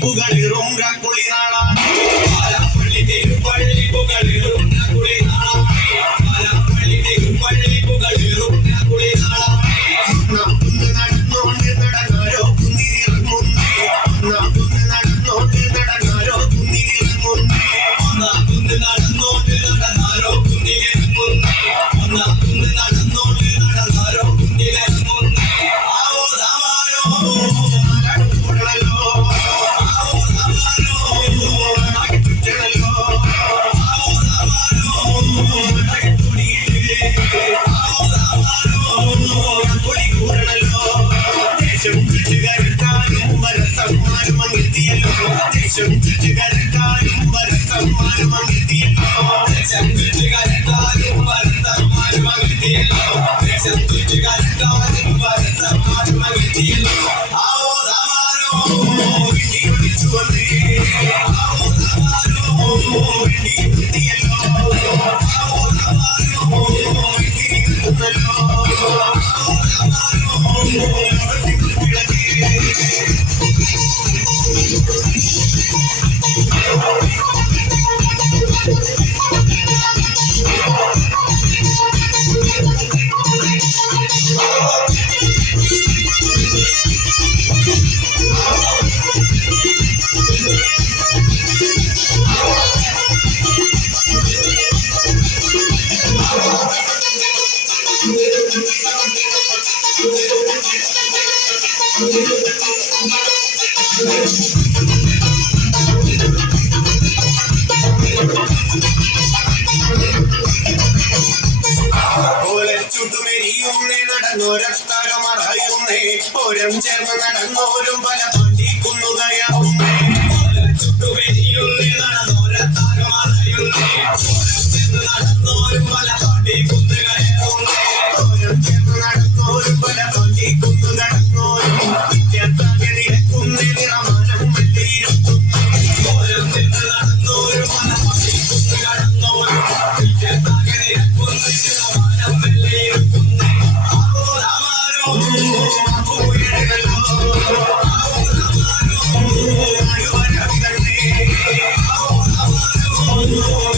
പുകളിറും കുളിനാളാണ് പാലാപ്പള്ളി തിരുപ്പള്ളി പുകളിറും കുളിനാളാണ് പാലാപ്പള്ളി തിരുപ്പള്ളി പുകളിറും കുളിനാളാണ് നടന്നോണ്ട് നടന്നാരോ കുന്നിലിറങ്ങുന്നേ നടന്നോണ്ട് നടന്നാരോ കുന്നിലിറങ്ങുന്നേ നടന്നോണ്ട് നടന്നാരോ കുന്നിലിറങ്ങുന്നേ നടന്നോണ്ട് നടന്നാരോ കുന്നിലിറങ്ങുന്നേ ആവോ ദാമാരോ നടന്നോരത്താരോ മറയുന്നേ ഓരം ചേർന്ന് നടന്നോരും പല പണ്ടിക്കുന്നുകയാവുന്നേ ചുട്ടുപെരിയുന്നേ നടന്നോരത്താരോ മറയുന്നേ ഓരം ചേർന്ന് നടന്നോരും പല പണ്ടിക്കുന്നുകയാവുന്നേ ഓരം ചേർന്ന് നടന്നോരും പല പണ്ടിക്കുന്നു കടന്നോരും വിദ്യാർത്ഥി നിരക്കുന്നേ നിറമാനം വെള്ളിയിരുത്തുന്നേ ഓരം ചേർന്ന് നടന്നോരും പല പണ്ടിക്കുന്നു കടന്നോരും വിദ്യാർത്ഥി നിരക്കുന്നേ നിറമാനം വെള്ളിയിരുത്തുന്നേ Oh,